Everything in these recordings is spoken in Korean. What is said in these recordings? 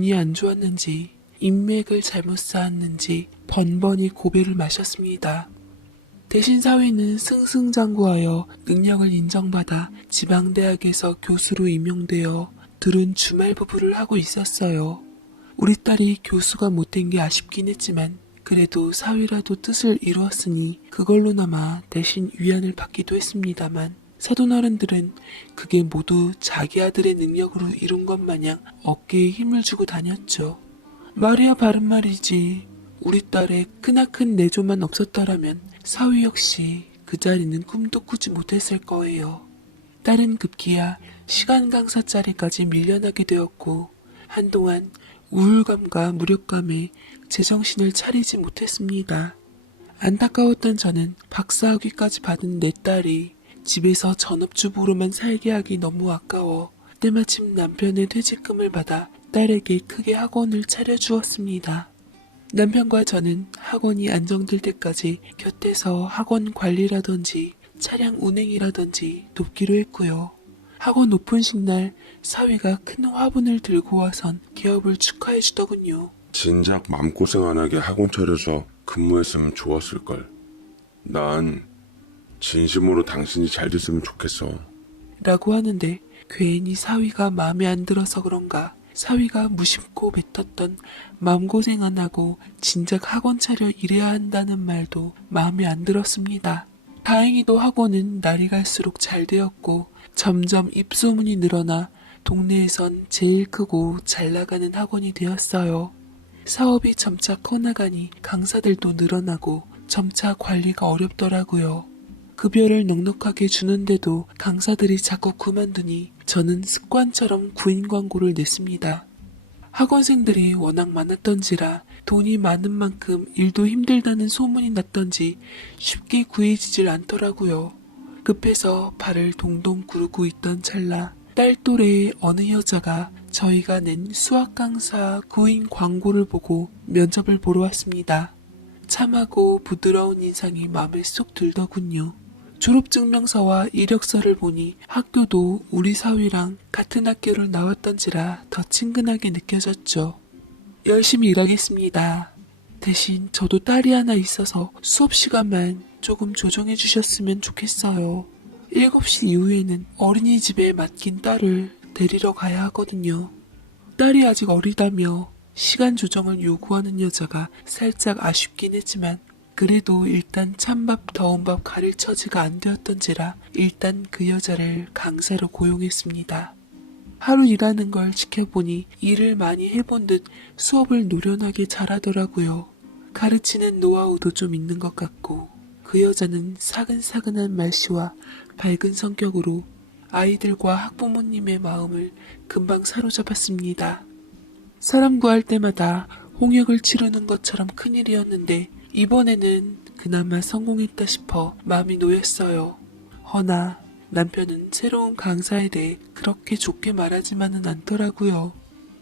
운이 안 좋았는지 인맥을 잘못 쌓았는지 번번이 고배를 마셨습니다. 대신 사위는 승승장구하여 능력을 인정받아 지방대학에서 교수로 임용되어 둘은 주말 부부를 하고 있었어요. 우리 딸이 교수가 못된 게 아쉽긴 했지만 그래도 사위라도 뜻을 이루었으니 그걸로나마 대신 위안을 받기도 했습니다만 사돈어른들은 그게 모두 자기 아들의 능력으로 이룬 것 마냥 어깨에 힘을 주고 다녔죠. 말이야 바른 말이지. 우리 딸의 크나큰 내조만 없었더라면 사위 역시 그 자리는 꿈도 꾸지 못했을 거예요. 딸은 급기야 시간 강사 자리까지 밀려나게 되었고 한동안 우울감과 무력감에 제정신을 차리지 못했습니다. 안타까웠던 저는 박사학위까지 받은 내 딸이 집에서 전업주부로만 살게 하기 너무 아까워 때마침 남편의 퇴직금을 받아 딸에게 크게 학원을 차려주었습니다. 남편과 저는 학원이 안정될 때까지 곁에서 학원 관리라든지 차량 운행이라든지 돕기로 했고요. 학원 오픈식 날 사위가 큰 화분을 들고 와선 개업을 축하해 주더군요. 진작 맘고생 안 하게 학원 차려서 근무했으면 좋았을걸. 난 진심으로 당신이 잘 됐으면 좋겠어. 라고 하는데 괜히 사위가 마음에 안 들어서 그런가 사위가 무심코 뱉었던 마음고생 안 하고 진작 학원 차려 일해야 한다는 말도 마음에 안 들었습니다. 다행히도 학원은 날이 갈수록 잘 되었고 점점 입소문이 늘어나 동네에선 제일 크고 잘 나가는 학원이 되었어요. 사업이 점차 커나가니 강사들도 늘어나고 점차 관리가 어렵더라고요. 급여를 넉넉하게 주는데도 강사들이 자꾸 그만두니 저는 습관처럼 구인 광고를 냈습니다. 학원생들이 워낙 많았던지라 돈이 많은 만큼 일도 힘들다는 소문이 났던지 쉽게 구해지질 않더라고요. 급해서 발을 동동 구르고 있던 찰나 딸 또래의 어느 여자가 저희가 낸 수학 강사 구인 광고를 보고 면접을 보러 왔습니다. 참하고 부드러운 인상이 마음에 쏙 들더군요. 졸업증명서와 이력서를 보니 학교도 우리 사위랑 같은 학교를 나왔던지라 더 친근하게 느껴졌죠. 열심히 일하겠습니다. 대신 저도 딸이 하나 있어서 수업 시간만 조금 조정해 주셨으면 좋겠어요. 7시 이후에는 어린이집에 맡긴 딸을 데리러 가야 하거든요. 딸이 아직 어리다며 시간 조정을 요구하는 여자가 살짝 아쉽긴 했지만 그래도 일단 찬밥 더운밥 가릴 처지가 안 되었던지라 일단 그 여자를 강사로 고용했습니다. 하루 일하는 걸 지켜보니 일을 많이 해본 듯 수업을 노련하게 잘하더라고요. 가르치는 노하우도 좀 있는 것 같고 그 여자는 사근사근한 말씨와 밝은 성격으로 아이들과 학부모님의 마음을 금방 사로잡았습니다. 사람 구할 때마다 홍역을 치르는 것처럼 큰일이었는데 이번에는 그나마 성공했다 싶어 마음이 놓였어요. 허나 남편은 새로운 강사에 대해 그렇게 좋게 말하지만은 않더라고요.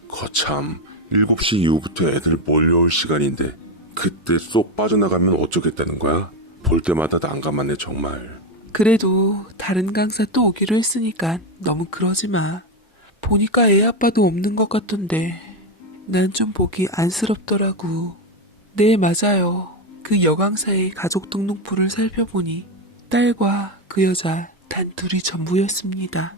거참 7시 이후부터 애들 몰려올 시간인데 그때 쏙 빠져나가면 어쩌겠다는 거야? 볼 때마다 난감하네 정말. 그래도 다른 강사 또 오기로 했으니까 너무 그러지 마. 보니까 애 아빠도 없는 것 같던데 난 좀 보기 안쓰럽더라고. 네, 맞아요. 그 여강사의 가족 등록부를 살펴보니 딸과 그 여자 단 둘이 전부였습니다.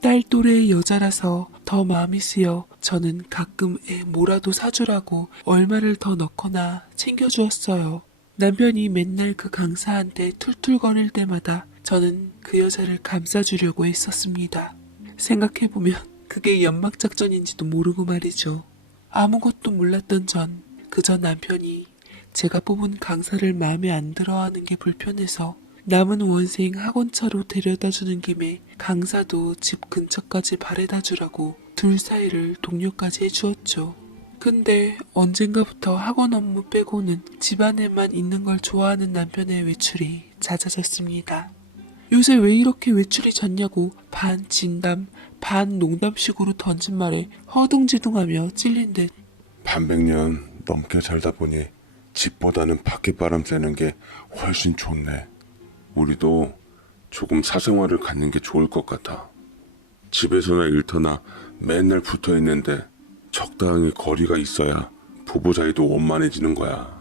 딸 또래의 여자라서 더 마음이 쓰여 저는 가끔 애 뭐라도 사주라고 얼마를 더 넣거나 챙겨주었어요. 남편이 맨날 그 강사한테 툴툴거릴 때마다 저는 그 여자를 감싸주려고 했었습니다. 생각해보면 그게 연막작전인지도 모르고 말이죠. 아무것도 몰랐던 전 그저 남편이 제가 뽑은 강사를 마음에 안 들어하는 게 불편해서 남은 원생 학원차로 데려다주는 김에 강사도 집 근처까지 바래다주라고 둘 사이를 동료까지 해주었죠. 근데 언젠가부터 학원 업무 빼고는 집안에만 있는 걸 좋아하는 남편의 외출이 잦아졌습니다. 요새 왜 이렇게 외출이 잦냐고 반 진담 반 농담식으로 던진 말에 허둥지둥하며 찔린 듯 반백년 넘게 살다 보니 집보다는 밖에 바람 쐬는 게 훨씬 좋네. 우리도 조금 사생활을 갖는 게 좋을 것 같아. 집에서나 일터나 맨날 붙어 있는데 적당히 거리가 있어야 부부 사이도 원만해지는 거야.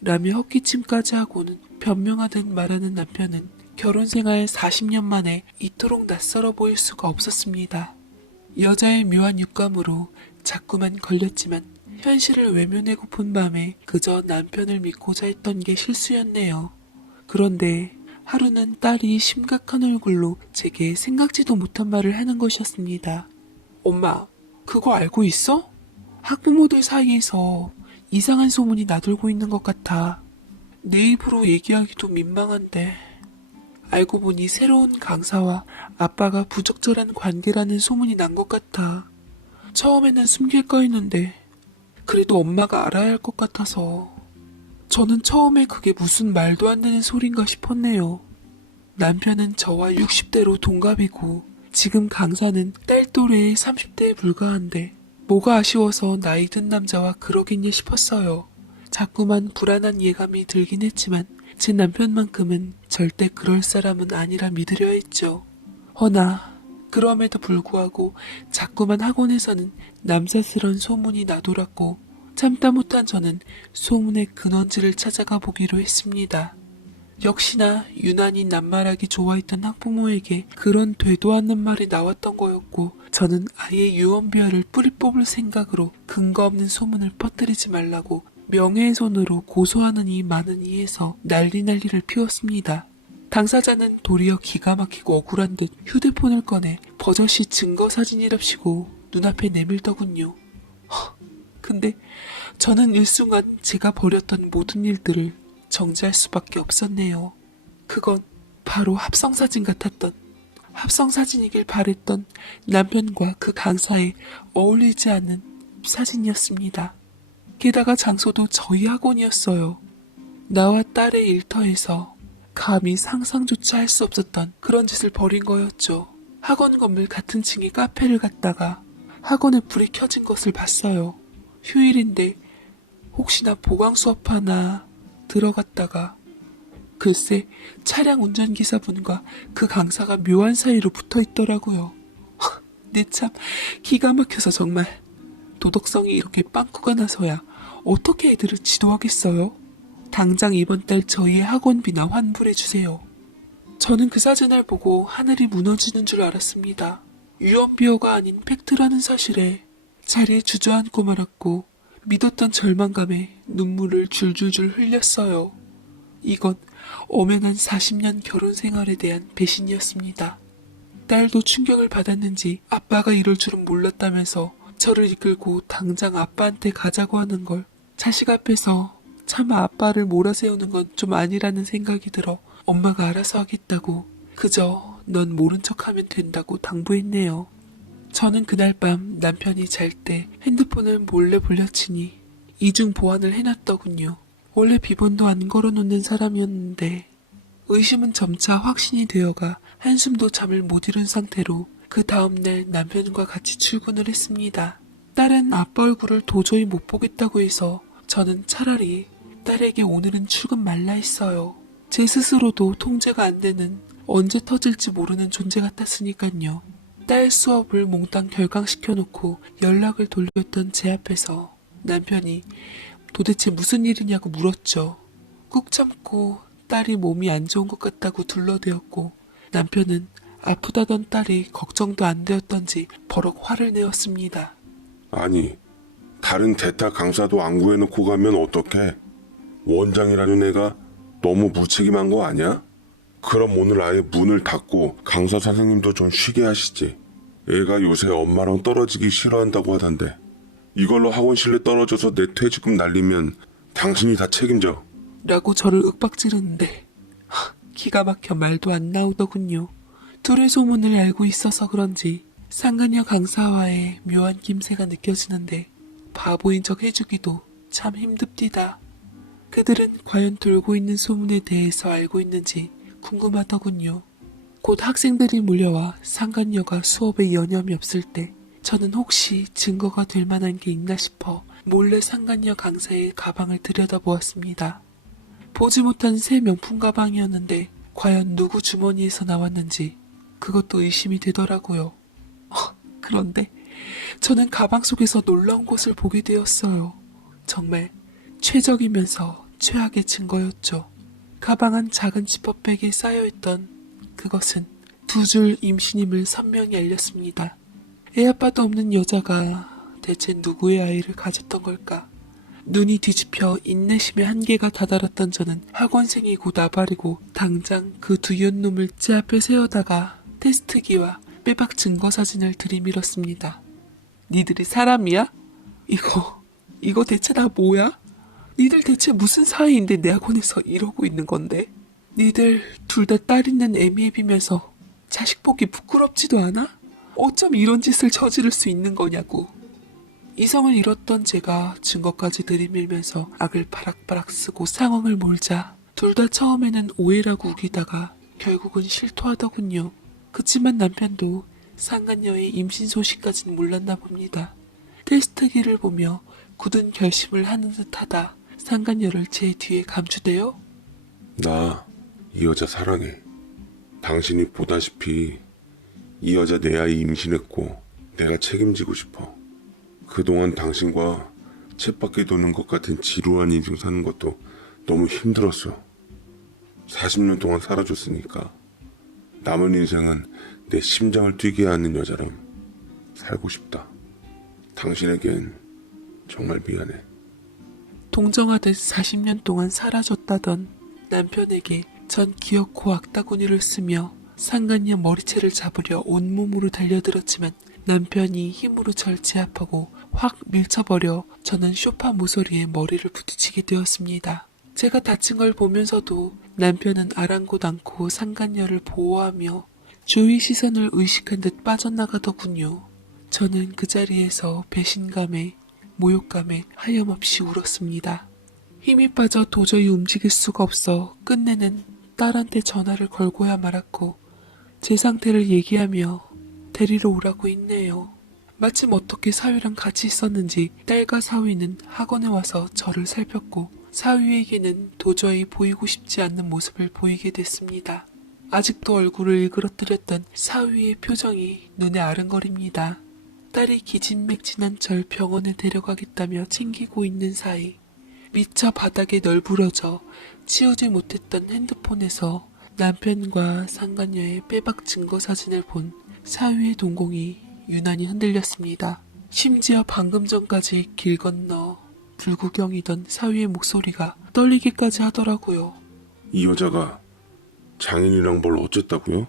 라며 헛기침까지 하고는 변명하듯 말하는 남편은 결혼 생활 40년 만에 이토록 낯설어 보일 수가 없었습니다. 여자의 묘한 육감으로 자꾸만 걸렸지만 현실을 외면하고픈 밤에 그저 남편을 믿고자 했던 게 실수였네요. 그런데 하루는 딸이 심각한 얼굴로 제게 생각지도 못한 말을 하는 것이었습니다. 엄마, 그거 알고 있어? 학부모들 사이에서 이상한 소문이 나돌고 있는 것 같아. 내 입으로 얘기하기도 민망한데. 알고 보니 새로운 강사와 아빠가 부적절한 관계라는 소문이 난 것 같아. 처음에는 숨길 거였는데 그래도 엄마가 알아야 할 것 같아서. 저는 처음에 그게 무슨 말도 안 되는 소린가 싶었네요. 남편은 저와 60대로 동갑이고 지금 강사는 딸 또래의 30대에 불과한데 뭐가 아쉬워서 나이 든 남자와 그러겠냐 싶었어요. 자꾸만 불안한 예감이 들긴 했지만 제 남편만큼은 절대 그럴 사람은 아니라 믿으려 했죠. 허나 그럼에도 불구하고 자꾸만 학원에서는 남사스런 소문이 나돌았고 참다 못한 저는 소문의 근원지를 찾아가 보기로 했습니다. 역시나 유난히 낱말하기 좋아했던 학부모에게 그런 되도 않는 말이 나왔던 거였고 저는 아예 유언비어를 뿌리 뽑을 생각으로 근거 없는 소문을 퍼뜨리지 말라고 명예훼손으로 고소하느니 마느니해서 난리를 피웠습니다. 당사자는 도리어 기가 막히고 억울한 듯 휴대폰을 꺼내 버젓이 증거 사진이랍시고 눈앞에 내밀더군요. 근데 저는 일순간 제가 벌였던 모든 일들을 정지할 수밖에 없었네요. 그건 바로 합성사진 같았던, 합성사진이길 바랬던 남편과 그 강사에 어울리지 않는 사진이었습니다. 게다가 장소도 저희 학원이었어요. 나와 딸의 일터에서 감히 상상조차 할 수 없었던 그런 짓을 벌인 거였죠. 학원 건물 같은 층의 카페를 갔다가 학원에 불이 켜진 것을 봤어요. 휴일인데 혹시나 보강 수업 하나 들어갔다가 글쎄 차량 운전기사분과 그 강사가 묘한 사이로 붙어있더라고요. 내 참 기가 막혀서 정말. 도덕성이 이렇게 빵꾸가 나서야 어떻게 애들을 지도하겠어요? 당장 이번 달 저희의 학원비나 환불해주세요. 저는 그 사진을 보고 하늘이 무너지는 줄 알았습니다. 유언비어가 아닌 팩트라는 사실에 자리에 주저앉고 말았고 믿었던 절망감에 눈물을 줄줄줄 흘렸어요. 이건 엄연한 40년 결혼 생활에 대한 배신이었습니다. 딸도 충격을 받았는지 아빠가 이럴 줄은 몰랐다면서 저를 이끌고 당장 아빠한테 가자고 하는 걸 자식 앞에서 차마 아빠를 몰아세우는 건 좀 아니라는 생각이 들어 엄마가 알아서 하겠다고 그저 넌 모른 척하면 된다고 당부했네요. 저는 그날 밤 남편이 잘 때 핸드폰을 몰래 불려치니 이중 보안을 해놨더군요. 원래 비번도 안 걸어놓는 사람이었는데 의심은 점차 확신이 되어가 한숨도 잠을 못 이룬 상태로 그 다음날 남편과 같이 출근을 했습니다. 딸은 아빠 얼굴을 도저히 못 보겠다고 해서 저는 차라리 딸에게 오늘은 출근 말라 했어요. 제 스스로도 통제가 안 되는 언제 터질지 모르는 존재 같았으니깐요. 딸 수업을 몽땅 결강시켜놓고 연락을 돌렸던 제 앞에서 남편이 도대체 무슨 일이냐고 물었죠. 꾹 참고 딸이 몸이 안 좋은 것 같다고 둘러대었고 남편은 아프다던 딸이 걱정도 안 되었던지 버럭 화를 내었습니다. 아니, 다른 대타 강사도 안 구해놓고 가면 어떡해? 원장이라는 애가 너무 무책임한 거 아니야? 그럼 오늘 아예 문을 닫고 강사 선생님도 좀 쉬게 하시지. 애가 요새 엄마랑 떨어지기 싫어한다고 하던데. 이걸로 학원 실내 떨어져서 내 퇴직금 날리면 당신이 다 책임져. 라고 저를 윽박지르는데 기가 막혀 말도 안 나오더군요. 둘의 소문을 알고 있어서 그런지 상근녀 강사와의 묘한 낌새가 느껴지는데 바보인 척 해주기도 참 힘듭디다. 그들은 과연 돌고 있는 소문에 대해서 알고 있는지 궁금하더군요. 곧 학생들이 몰려와 상간녀가 수업에 여념이 없을 때 저는 혹시 증거가 될 만한 게 있나 싶어 몰래 상간녀 강사의 가방을 들여다보았습니다. 보지 못한 새 명품 가방이었는데 과연 누구 주머니에서 나왔는지 그것도 의심이 되더라고요. 그런데 저는 가방 속에서 놀라운 것을 보게 되었어요. 정말 최적이면서 최악의 증거였죠. 가방 안 작은 지퍼백에 쌓여있던 그것은 2줄 임신임을 선명히 알렸습니다. 애아빠도 없는 여자가 대체 누구의 아이를 가졌던 걸까? 눈이 뒤집혀 인내심의 한계가 다다랐던 저는 학원생이고 나발이고 당장 그 두 연놈을 제 앞에 세워다가 테스트기와 빼박 증거사진을 들이밀었습니다. 니들이 사람이야? 이거 대체 다 뭐야? 니들 대체 무슨 사이인데 내 학원에서 이러고 있는 건데? 니들 둘 다 딸 있는 애미애비면서 자식 보기 부끄럽지도 않아? 어쩜 이런 짓을 저지를 수 있는 거냐고. 이성을 잃었던 제가 증거까지 들이밀면서 악을 바락바락 쓰고 상황을 몰자 둘 다 처음에는 오해라고 우기다가 결국은 실토하더군요. 그치만 남편도 상간녀의 임신 소식까지는 몰랐나 봅니다. 테스트기를 보며 굳은 결심을 하는 듯하다 상간녀를 제 뒤에 감추대요. 나 이 여자 사랑해. 당신이 보다시피 이 여자 내 아이 임신했고 내가 책임지고 싶어. 그동안 당신과 쳇바퀴 도는 것 같은 지루한 인생 사는 것도 너무 힘들었어. 40년 동안 살아줬으니까 남은 인생은 내 심장을 뛰게 하는 여자랑 살고 싶다. 당신에겐 정말 미안해. 동정하듯 40년 동안 사라졌다던 남편에게 전 기어코 악다구니를 쓰며 상간녀 머리채를 잡으려 온몸으로 달려들었지만 남편이 힘으로 절 제압하고 확 밀쳐버려 저는 소파 모서리에 머리를 부딪히게 되었습니다. 제가 다친 걸 보면서도 남편은 아랑곳 않고 상간녀를 보호하며 주위 시선을 의식한 듯 빠져나가더군요. 저는 그 자리에서 배신감에 모욕감에 하염없이 울었습니다. 힘이 빠져 도저히 움직일 수가 없어 끝내는 딸한테 전화를 걸고야 말았고 제 상태를 얘기하며 데리러 오라고 했네요. 마침 어떻게 사위랑 같이 있었는지 딸과 사위는 학원에 와서 저를 살폈고 사위에게는 도저히 보이고 싶지 않는 모습을 보이게 됐습니다. 아직도 얼굴을 일그러뜨렸던 사위의 표정이 눈에 아른거립니다. 딸이 기진맥진한 절 병원에 데려가겠다며 챙기고 있는 사이 미처 바닥에 널브러져 치우지 못했던 핸드폰에서 남편과 상간녀의 빼박 증거 사진을 본 사위의 동공이 유난히 흔들렸습니다. 심지어 방금 전까지 길 건너 불구경이던 사위의 목소리가 떨리기까지 하더라고요. 이 여자가 장인이랑 뭘 어쨌다고요?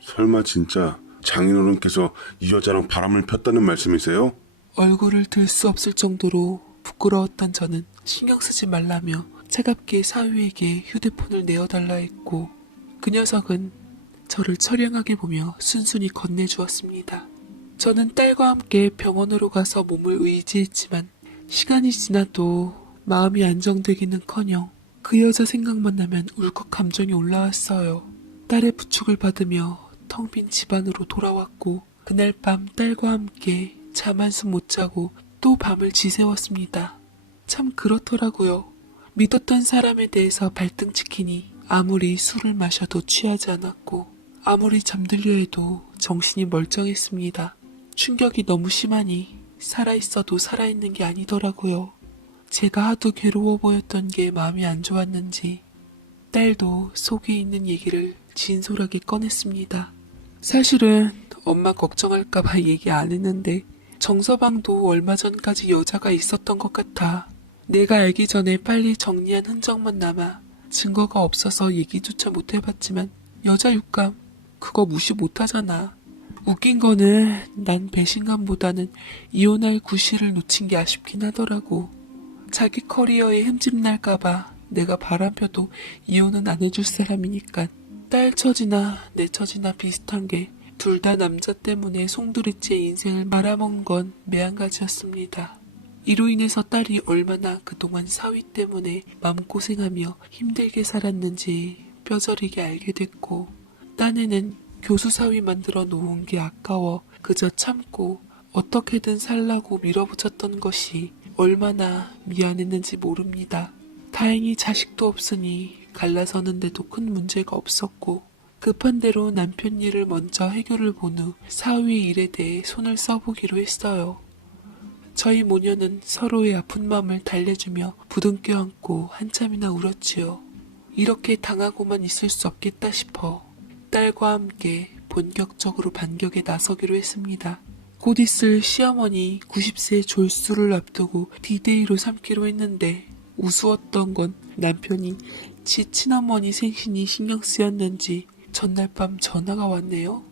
설마 진짜 장인어른께서 이 여자랑 바람을 폈다는 말씀이세요? 얼굴을 들 수 없을 정도로 부끄러웠던 저는 신경 쓰지 말라며 차갑게 사위에게 휴대폰을 내어달라 했고 그 녀석은 저를 처량하게 보며 순순히 건네주었습니다. 저는 딸과 함께 병원으로 가서 몸을 의지했지만 시간이 지나도 마음이 안정되기는커녕 그 여자 생각만 나면 울컥 감정이 올라왔어요. 딸의 부축을 받으며 텅 빈 집안으로 돌아왔고 그날 밤 딸과 함께 잠 한숨 못 자고 또 밤을 지새웠습니다. 참 그렇더라고요. 믿었던 사람에 대해서 발등 찍히니 아무리 술을 마셔도 취하지 않았고 아무리 잠들려 해도 정신이 멀쩡했습니다. 충격이 너무 심하니 살아있어도 살아있는 게 아니더라고요. 제가 하도 괴로워 보였던 게 마음이 안 좋았는지 딸도 속에 있는 얘기를 진솔하게 꺼냈습니다. 사실은 엄마 걱정할까봐 얘기 안 했는데 정서방도 얼마 전까지 여자가 있었던 것 같아. 내가 알기 전에 빨리 정리한 흔적만 남아 증거가 없어서 얘기조차 못 해봤지만 여자 육감 그거 무시 못하잖아. 웃긴 거는 난 배신감보다는 이혼할 구실을 놓친 게 아쉽긴 하더라고. 자기 커리어에 흠집 날까봐 내가 바람펴도 이혼은 안 해줄 사람이니까. 딸 처지나 내 처지나 비슷한 게 둘 다 남자 때문에 송두리째 인생을 말아먹은 건 매한가지였습니다. 이로 인해서 딸이 얼마나 그동안 사위 때문에 마음고생하며 힘들게 살았는지 뼈저리게 알게 됐고 딴에는 교수 사위 만들어 놓은 게 아까워 그저 참고 어떻게든 살라고 밀어붙였던 것이 얼마나 미안했는지 모릅니다. 다행히 자식도 없으니 갈라서는데도 큰 문제가 없었고 급한 대로 남편 일을 먼저 해결을 본 후 사위의 일에 대해 손을 써보기로 했어요. 저희 모녀는 서로의 아픈 마음을 달래주며 부둥켜 안고 한참이나 울었지요. 이렇게 당하고만 있을 수 없겠다 싶어 딸과 함께 본격적으로 반격에 나서기로 했습니다. 곧 있을 시어머니 90세 졸수를 앞두고 디데이로 삼기로 했는데 우스웠던 건 남편이 지 친어머니 생신이 신경 쓰였는지 전날 밤 전화가 왔네요.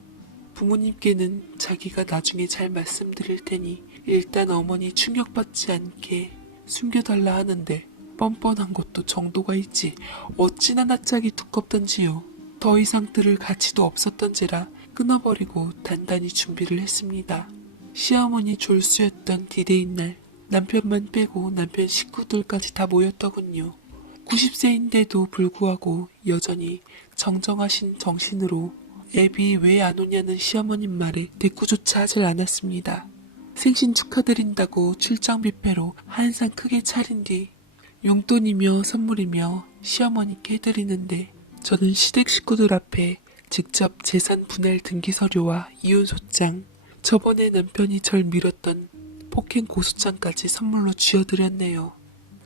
부모님께는 자기가 나중에 잘 말씀드릴 테니 일단 어머니 충격받지 않게 숨겨달라 하는데 뻔뻔한 것도 정도가 있지 어찌나 낯짝이 두껍던지요. 더 이상 들을 가치도 없었던지라 끊어버리고 단단히 준비를 했습니다. 시어머니 졸수였던 디데이 날 남편만 빼고 남편 식구들까지 다 모였더군요. 90세인데도 불구하고 여전히 정정하신 정신으로 애비 왜 안 오냐는 시어머님 말에 대꾸조차 하질 않았습니다. 생신 축하드린다고 출장 뷔페로 한상 크게 차린 뒤 용돈이며 선물이며 시어머니께 해드리는데 저는 시댁 식구들 앞에 직접 재산 분할 등기서류와 이혼소장, 저번에 남편이 절 밀었던 폭행 고소장까지 선물로 쥐어드렸네요.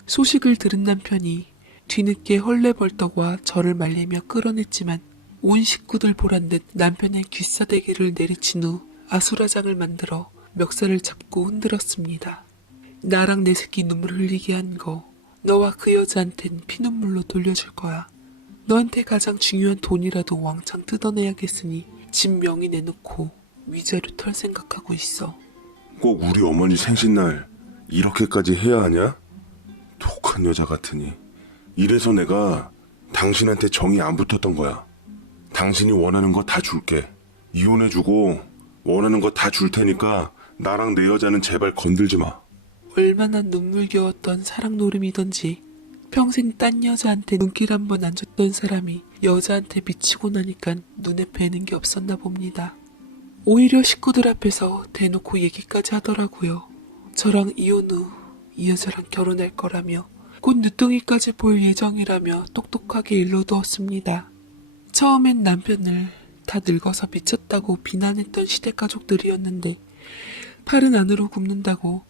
소식을 들은 남편이 뒤늦게 헐레벌떡와 저를 말리며 끌어냈지만 온 식구들 보란 듯 남편의 귀싸대기를 내리친 후 아수라장을 만들어 멱살을 잡고 흔들었습니다. 나랑 내 새끼 눈물 흘리게 한 거 너와 그 여자한텐 피눈물로 돌려줄 거야. 너한테 가장 중요한 돈이라도 왕창 뜯어내야겠으니 집 명의 내놓고 위자료 털 생각하고 있어. 꼭 우리 어머니 생신날 이렇게까지 해야 하냐? 독한 여자 같으니. 이래서 내가 당신한테 정이 안 붙었던 거야. 당신이 원하는 거 다 줄게. 이혼해주고 원하는 거 다 줄 테니까 나랑 내 여자는 제발 건들지 마. 얼마나 눈물겨웠던 사랑 노름이던지 평생 딴 여자한테 눈길 한 번 안 줬던 사람이 여자한테 미치고 나니깐 눈에 뵈는 게 없었나 봅니다. 오히려 식구들 앞에서 대놓고 얘기까지 하더라고요. 저랑 이혼 후 이 여자랑 결혼할 거라며 곧 늦둥이까지 볼 예정이라며 똑똑하게 일러두었습니다. 처음엔 남편을 다 늙어서 미쳤다고 비난했던 시댁 가족들이었는데 팔은 안으로 굽는다고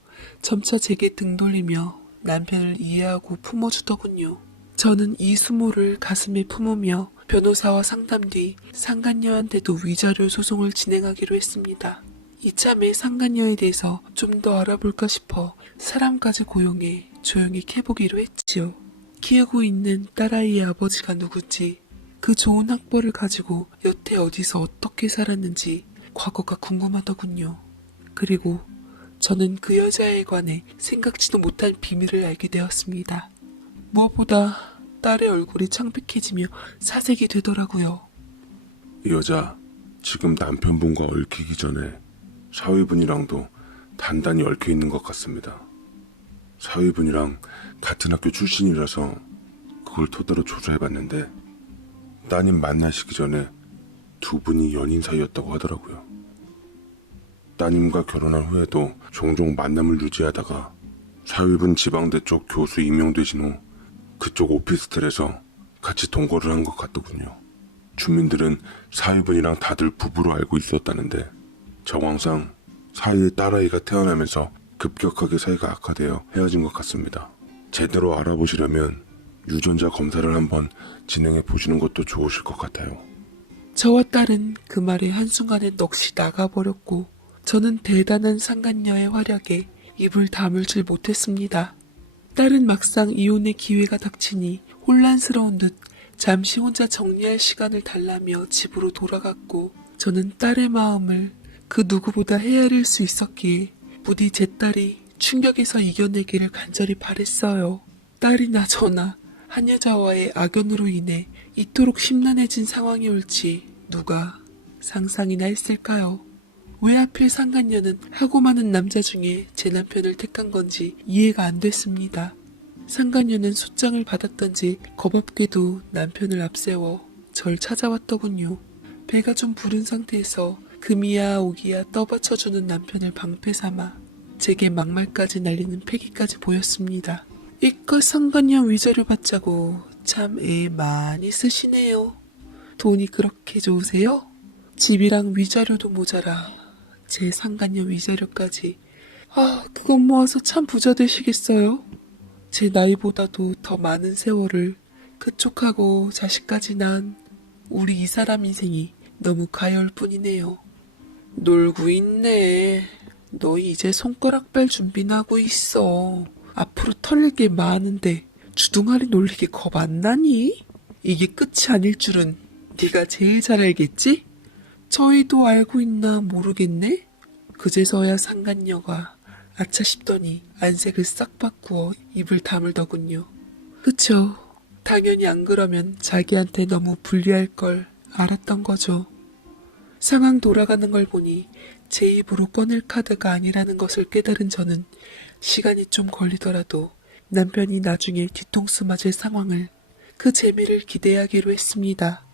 점차 제게 등 돌리며 남편을 이해하고 품어주더군요. 저는 이 수모를 가슴에 품으며 변호사와 상담 뒤 상간녀한테도 위자료 소송을 진행하기로 했습니다. 이참에 상간녀에 대해서 좀 더 알아볼까 싶어 사람까지 고용해 조용히 캐보기로 했지요. 키우고 있는 딸아이의 아버지가 누구지, 그 좋은 학벌을 가지고 여태 어디서 어떻게 살았는지 과거가 궁금하더군요. 그리고 저는 그 여자에 관해 생각지도 못한 비밀을 알게 되었습니다. 무엇보다 딸의 얼굴이 창백해지며 사색이 되더라고요. 이 여자 지금 남편분과 얽히기 전에 사위분이랑도 단단히 얽혀 있는 것 같습니다. 사위분이랑 같은 학교 출신이라서 그걸 토대로 조사해봤는데 따님 만나시기 전에 두 분이 연인 사이였다고 하더라고요. 따님과 결혼한 후에도 종종 만남을 유지하다가 사위분 지방대 쪽 교수 임용되신 후 그쪽 오피스텔에서 같이 동거를 한 것 같더군요. 주민들은 사위분이랑 다들 부부로 알고 있었다는데 정황상 사위의 딸아이가 태어나면서 급격하게 사이가 악화되어 헤어진 것 같습니다. 제대로 알아보시려면 유전자 검사를 한번 진행해 보시는 것도 좋으실 것 같아요. 저와 딸은 그 말에 한순간에 넋이 나가버렸고 저는 대단한 상간녀의 활약에 입을 다물질 못했습니다. 딸은 막상 이혼의 기회가 닥치니 혼란스러운 듯 잠시 혼자 정리할 시간을 달라며 집으로 돌아갔고 저는 딸의 마음을 그 누구보다 헤아릴 수 있었기에 부디 제 딸이 충격에서 이겨내기를 간절히 바랬어요. 딸이나 저나 한 여자와의 악연으로 인해 이토록 심란해진 상황이 올지 누가 상상이나 했을까요? 왜 하필 상간녀는 하고 많은 남자 중에 제 남편을 택한 건지 이해가 안 됐습니다. 상간녀는 소장을 받았던지 겁없게도 남편을 앞세워 절 찾아왔더군요. 배가 좀 부른 상태에서 금이야 오기야 떠받쳐주는 남편을 방패삼아 제게 막말까지 날리는 패기까지 보였습니다. 이껏 상간녀 위자료 받자고 참 애 많이 쓰시네요. 돈이 그렇게 좋으세요? 집이랑 위자료도 모자라 제 상간녀 위자료까지. 그것 모아서 참 부자 되시겠어요? 제 나이보다도 더 많은 세월을 그쪽하고 자식까지 낳은 우리 이 사람 인생이 너무 가여울 뿐이네요. 놀고 있네. 너 이제 손가락 뺄 준비나 하고 있어. 앞으로 털릴 게 많은데 주둥아리 놀리게 겁 안 나니? 이게 끝이 아닐 줄은 네가 제일 잘 알겠지? 저희도 알고 있나 모르겠네? 그제서야 상간녀가 아차 싶더니 안색을 싹 바꾸어 입을 다물더군요. 그쵸. 당연히 안 그러면 자기한테 너무 불리할 걸 알았던 거죠. 상황 돌아가는 걸 보니 제 입으로 꺼낼 카드가 아니라는 것을 깨달은 저는 시간이 좀 걸리더라도 남편이 나중에 뒤통수 맞을 상황을 그 재미를 기대하기로 했습니다.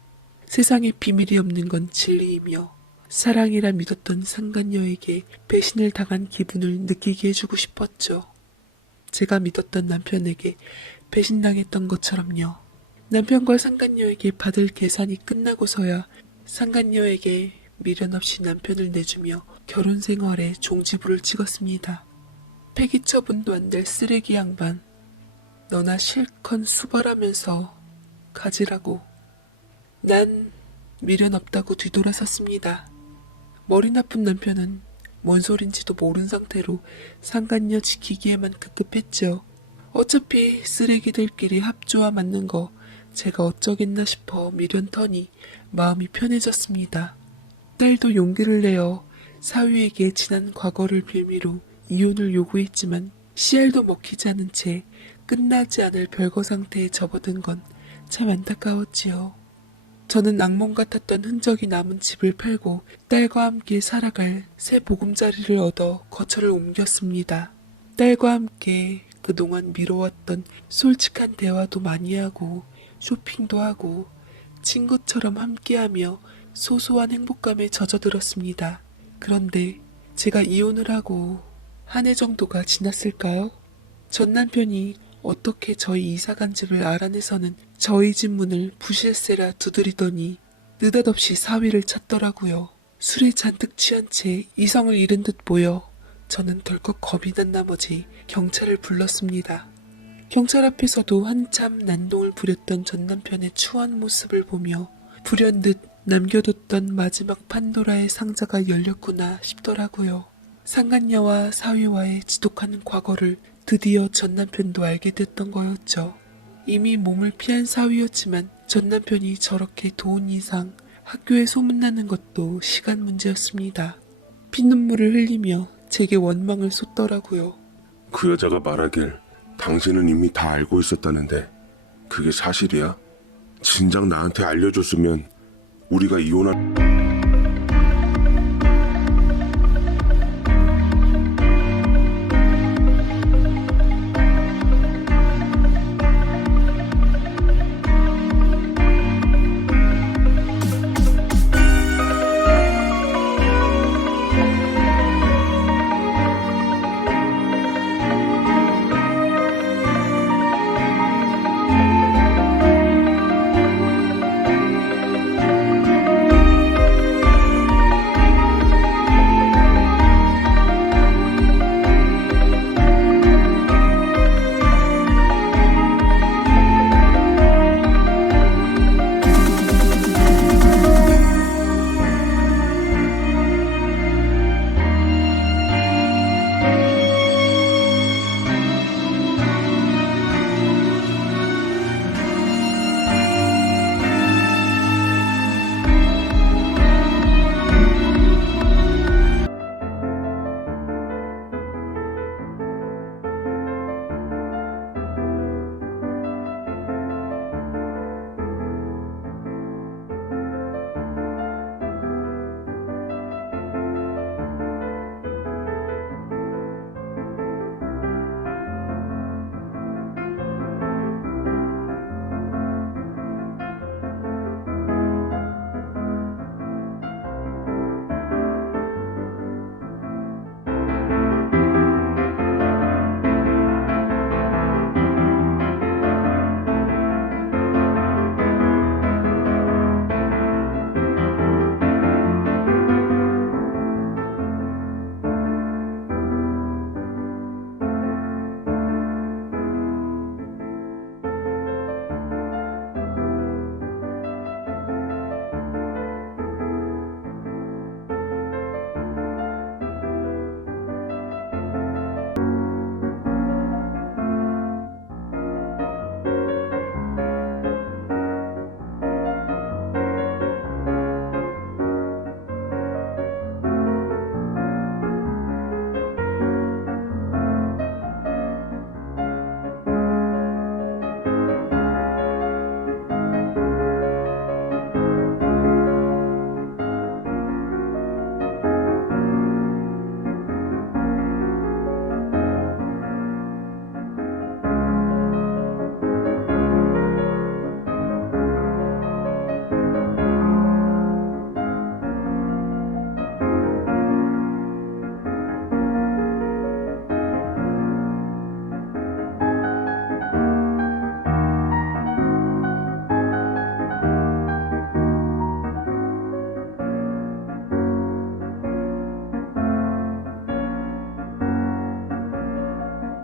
세상에 비밀이 없는 건 진리이며 사랑이라 믿었던 상간녀에게 배신을 당한 기분을 느끼게 해주고 싶었죠. 제가 믿었던 남편에게 배신당했던 것처럼요. 남편과 상간녀에게 받을 계산이 끝나고서야 상간녀에게 미련 없이 남편을 내주며 결혼 생활에 종지부를 찍었습니다. 폐기 처분도 안 될 쓰레기 양반. 너나 실컷 수발하면서 가지라고. 난 미련 없다고 뒤돌아섰습니다. 머리 나쁜 남편은 뭔 소린지도 모른 상태로 상간녀 지키기에만 급급했죠. 어차피 쓰레기들끼리 합조와 맞는 거 제가 어쩌겠나 싶어 미련 터니 마음이 편해졌습니다. 딸도 용기를 내어 사위에게 지난 과거를 빌미로 이혼을 요구했지만 씨알도 먹히지 않은 채 끝나지 않을 별거 상태에 접어든 건 참 안타까웠지요. 저는 악몽 같았던 흔적이 남은 집을 팔고 딸과 함께 살아갈 새 보금자리를 얻어 거처를 옮겼습니다. 딸과 함께 그동안 미뤄왔던 솔직한 대화도 많이 하고 쇼핑도 하고 친구처럼 함께하며 소소한 행복감에 젖어들었습니다. 그런데 제가 이혼을 하고 한 해 정도가 지났을까요? 전 남편이 어떻게 저희 이사간지를 알아내서는 저희 집 문을 부실세라 두드리더니 느닷없이 사위를 찾더라고요. 술에 잔뜩 취한 채 이성을 잃은 듯 보여 저는 덜컥 겁이 난 나머지 경찰을 불렀습니다. 경찰 앞에서도 한참 난동을 부렸던 전 남편의 추한 모습을 보며 불현듯 남겨뒀던 마지막 판도라의 상자가 열렸구나 싶더라고요. 상간녀와 사위와의 지독한 과거를 드디어 전 남편도 알게 됐던 거였죠. 이미 몸을 피한 사위였지만 전 남편이 저렇게 돈 이상 학교에 소문나는 것도 시간 문제였습니다. 피눈물을 흘리며 제게 원망을 쏟더라고요. 그 여자가 말하길 당신은 이미 다 알고 있었다는데 그게 사실이야? 진작 나한테 알려줬으면 우리가 이혼할...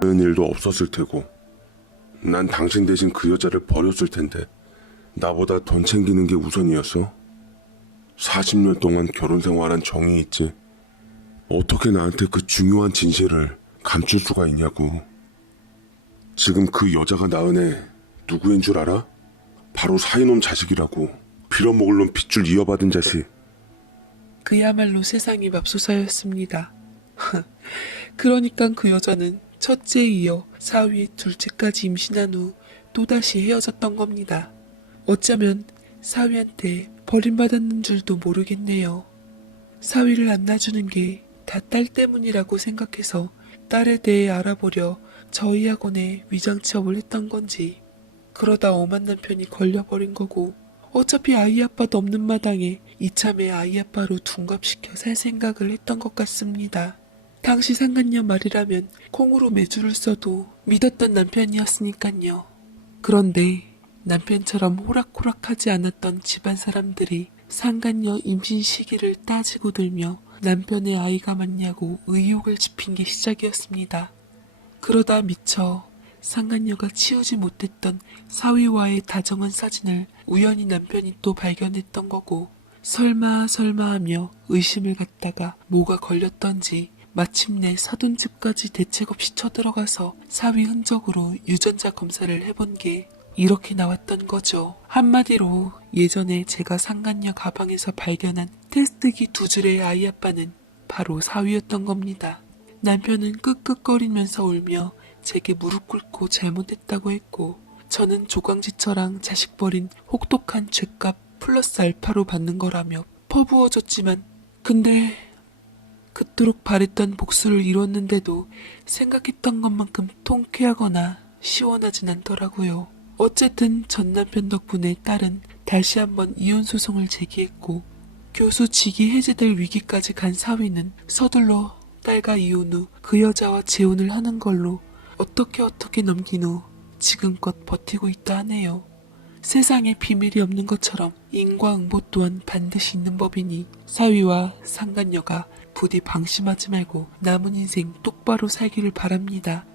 일도 없었을 테고 난 당신 대신 그 여자를 버렸을 텐데 나보다 돈 챙기는 게 우선이었어? 40년 동안 결혼 생활한 정이 있지. 어떻게 나한테 그 중요한 진실을 감출 수가 있냐고. 지금 그 여자가 낳은 애 누구인 줄 알아? 바로 사이놈 자식이라고. 빌어먹을 놈 핏줄 이어받은 자식. 그야말로 세상이 맙소사였습니다. 그러니까 그 여자는 첫째에 이어 사위의 둘째까지 임신한 후 또다시 헤어졌던 겁니다. 어쩌면 사위한테 버림받았는 줄도 모르겠네요. 사위를 안 놔주는 게 다 딸 때문이라고 생각해서 딸에 대해 알아보려 저희 학원에 위장 취업을 했던 건지, 그러다 엄한 남편이 걸려버린 거고, 어차피 아이 아빠도 없는 마당에 이참에 아이 아빠로 둔갑시켜 살 생각을 했던 것 같습니다. 당시 상간녀 말이라면 콩으로 매주를 써도 믿었던 남편이었으니깐요. 그런데 남편처럼 호락호락하지 않았던 집안 사람들이 상간녀 임신 시기를 따지고 들며 남편의 아이가 맞냐고 의혹을 짚인 게 시작이었습니다. 그러다 미처 상간녀가 치우지 못했던 사위와의 다정한 사진을 우연히 남편이 또 발견했던 거고, 설마 하며 의심을 갖다가 뭐가 걸렸던지 마침내 사돈집까지 대책 없이 쳐들어가서 사위 흔적으로 유전자 검사를 해본 게 이렇게 나왔던 거죠. 한마디로 예전에 제가 상간녀 가방에서 발견한 테스트기 2줄의 아이 아빠는 바로 사위였던 겁니다. 남편은 끄끄거리면서 울며 제게 무릎 꿇고 잘못했다고 했고, 저는 조강지처랑 자식 버린 혹독한 죗값 플러스 알파로 받는 거라며 퍼부어줬지만, 근데 그토록 바랬던 복수를 이뤘는데도 생각했던 것만큼 통쾌하거나 시원하진 않더라고요. 어쨌든 전 남편 덕분에 딸은 다시 한번 이혼 소송을 제기했고, 교수 직위 해제될 위기까지 간 사위는 서둘러 딸과 이혼 후 그 여자와 재혼을 하는 걸로 어떻게 넘긴 후 지금껏 버티고 있다 하네요. 세상에 비밀이 없는 것처럼 인과응보 또한 반드시 있는 법이니 사위와 상간녀가 부디 방심하지 말고 남은 인생 똑바로 살기를 바랍니다.